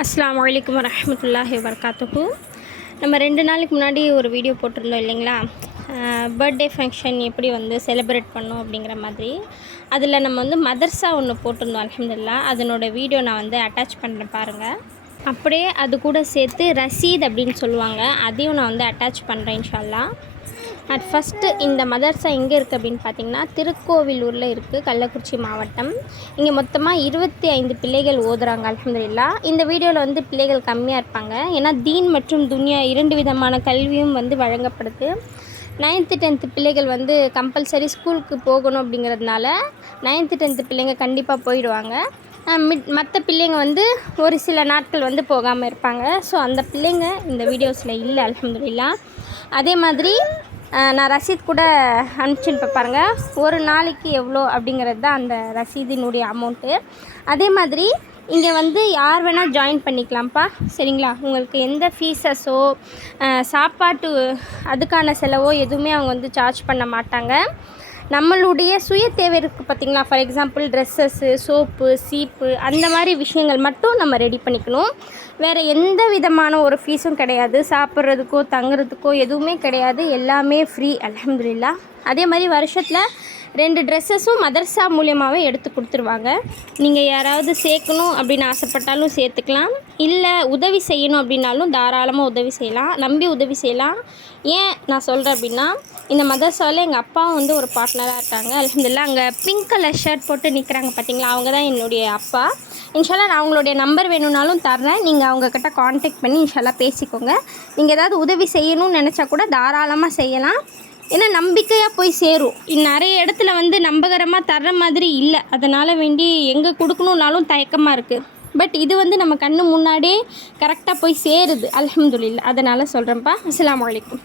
அஸ்லாம் வலைக்கம் வரமத்துல்லாஹி வரகாத்துக்கு நம்ம ரெண்டு நாளைக்கு முன்னாடி ஒரு வீடியோ போட்டிருந்தோம் இல்லைங்களா? பர்த்டே ஃபங்க்ஷன் எப்படி வந்து செலிப்ரேட் பண்ணோம் அப்படிங்கிற மாதிரி. அதில் நம்ம வந்து மதர்ஸா ஒன்று போட்டிருந்தோம் அலமதுல்லா அதனோட வீடியோ நான் வந்து அட்டாச் பண்ணுறேன் பாருங்கள் அப்படியே அது கூட சேர்த்து ரசீத் அப்படின்னு சொல்லுவாங்க. அதையும் நான் வந்து அட்டாச் பண்ணுறேன் இன்ஷால்லா. அட் ஃபஸ்ட்டு இந்த மதர்சா எங்கே இருக்குது அப்படின்னு பார்த்தீங்கன்னா திருக்கோவிலூரில் இருக்குது கள்ளக்குறிச்சி மாவட்டம். இங்கே மொத்தமாக இருபத்தி ஐந்து பிள்ளைகள் ஓதுறாங்க அலமதுல்லா இந்த வீடியோவில் வந்து பிள்ளைகள் கம்மியாக இருப்பாங்க. ஏன்னா தீன் மற்றும் துன்யா இரண்டு விதமான கல்வியும் வந்து வழங்கப்படுது. நைன்த்து டென்த்து பிள்ளைகள் வந்து கம்பல்சரி ஸ்கூலுக்கு போகணும் அப்படிங்கிறதுனால நைன்த்து டென்த்து பிள்ளைங்க கண்டிப்பாக போயிடுவாங்க. மிட் மற்ற பிள்ளைங்க வந்து ஒரு சில நாட்கள் வந்து போகாமல் இருப்பாங்க. ஸோ அந்த பிள்ளைங்க இந்த வீடியோஸில் இல்லை அலமதுல்லா அதே மாதிரி நான் ரசீத் கூட அனுப்பிச்சுன்னு பாருங்கள் ஒரு நாளைக்கு எவ்வளோ அப்படிங்கிறது தான் அந்த ரசீதினுடைய அமௌண்ட்டு அதே மாதிரி இங்கே வந்து யார் வேணால் ஜாயின் பண்ணிக்கலாம்ப்பா. சரிங்களா? உங்களுக்கு எந்த ஃபீஸஸோ சாப்பாட்டு அதுக்கான செலவோ எதுவுமே அவங்க வந்து சார்ஜ் பண்ண மாட்டாங்க. நம்மளுடைய சுய தேவை இருக்குது பார்த்தீங்களா? ஃபார் எக்ஸாம்பிள் ட்ரெஸ்ஸஸ்ஸு சோப்பு சீப்பு அந்த மாதிரி விஷயங்கள் மட்டும் நம்ம ரெடி பண்ணிக்கணும். வேறு எந்த விதமான ஒரு ஃபீஸும் கிடையாது. சாப்பிட்றதுக்கோ தங்குறதுக்கோ எதுவுமே கிடையாது. எல்லாமே ஃப்ரீ அலமதுல்லா அதே மாதிரி வருஷத்தில் ரெண்டு ட்ரெஸ்ஸஸும் மதர்சா மூலியமாகவே எடுத்து கொடுத்துருவாங்க. நீங்கள் யாராவது சேர்க்கணும் அப்படின்னு ஆசைப்பட்டாலும் சேர்த்துக்கலாம். இல்லை உதவி செய்யணும் அப்படின்னாலும் தாராளமாக உதவி செய்யலாம். நம்பி உதவி செய்யலாம். ஏன் நான் சொல்கிறேன் அப்படின்னா இந்த மதர்சாவில் எங்கள் அப்பாவும் வந்து ஒரு பார்ட்னராக இருக்காங்க. அலமதுல்லா அங்கே பிங்க் கலர் ஷர்ட் போட்டு நிற்கிறாங்க பார்த்தீங்களா அவங்க தான் என்னுடைய அப்பா. இன்ஷால்லா நான் அவங்களுடைய நம்பர் வேணும்னாலும் தர்றேன். நீங்கள் அவங்கக்கிட்ட காண்டாக்ட் பண்ணி இன்ஷால்லா பேசிக்கோங்க. நீங்கள் ஏதாவது உதவி செய்யணும்னு நினச்சா கூட தாராளமாக செய்யலாம். ஏன்னா நம்பிக்கையாக போய் சேரும். நிறைய இடத்துல வந்து நம்பகரமாக தர்ற மாதிரி இல்லை. அதனால் வேண்டி எங்கே கொடுக்கணுன்னாலும் தயக்கமாக இருக்குது பட் இது வந்து நம்ம கண்ணு முன்னாடியே கரெக்டாக போய் சேருது. அலமதுல்ல அதனால் சொல்கிறேன்ப்பா அஸ்லாம் அலைக்கும்.